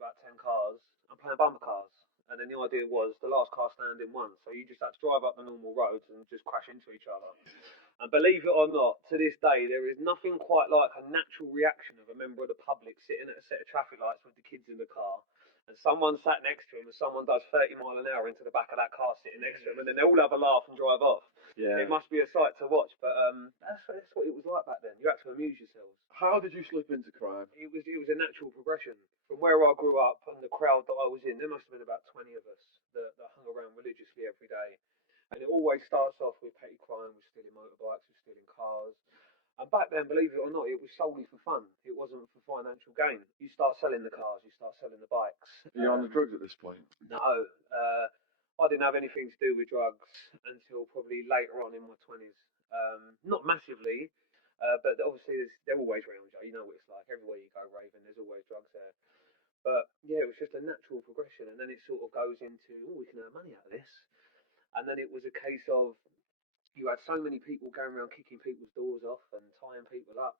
about 10 cars and playing bumper cars. And then the idea was the last car standing won. So you just had to drive up the normal roads and just crash into each other. And believe it or not, to this day, there is nothing quite like a natural reaction of a member of the public sitting at a set of traffic lights with the kids in the car. And someone sat next to him and someone does 30 mile an hour into the back of that car sitting next to him. And then they all have a laugh and drive off. Yeah. It must be a sight to watch. But that's what it was like back then. You had to amuse yourselves. How did you slip into crime? It was a natural progression. From where I grew up and the crowd that I was in, there must have been about 20 of us that hung around religiously every day. And it always starts off with petty crime, with stealing motorbikes, with stealing cars. And back then, believe it or not, it was solely for fun. It wasn't for financial gain. You start selling the cars, you start selling the bikes. Are you on the drugs at this point? No, I didn't have anything to do with drugs until probably later on in my 20s. Not massively, but obviously they're always around you. You know what it's like. Everywhere you go raving, there's always drugs there. But yeah, it was just a natural progression. And then it sort of goes into, oh, we can earn money out of this. And then it was a case of, you had so many people going around kicking people's doors off and tying people up,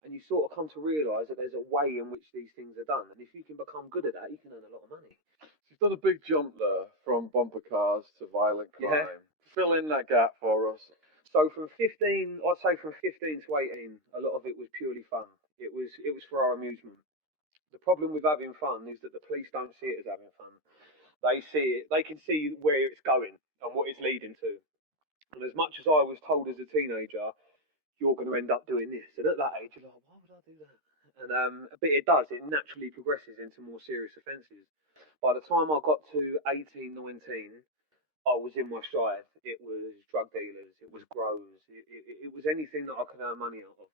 and you sort of come to realise that there's a way in which these things are done, and if you can become good at that, you can earn a lot of money. So you've done a big jump there from bumper cars to violent crime. Yeah. Fill in that gap for us. So from 15, I'd say from 15 to 18, a lot of it was purely fun. It was for our amusement. The problem with having fun is that the police don't see it as having fun. They see it, they can see where it's going and what it's leading to. And as much as I was told as a teenager, you're going to end up doing this, and at that age, you're like, why would I do that? And but it does. It naturally progresses into more serious offences. By the time I got to 18, 19, I was in my stride. It was drug dealers, it was growers, it was anything that I could earn money out of.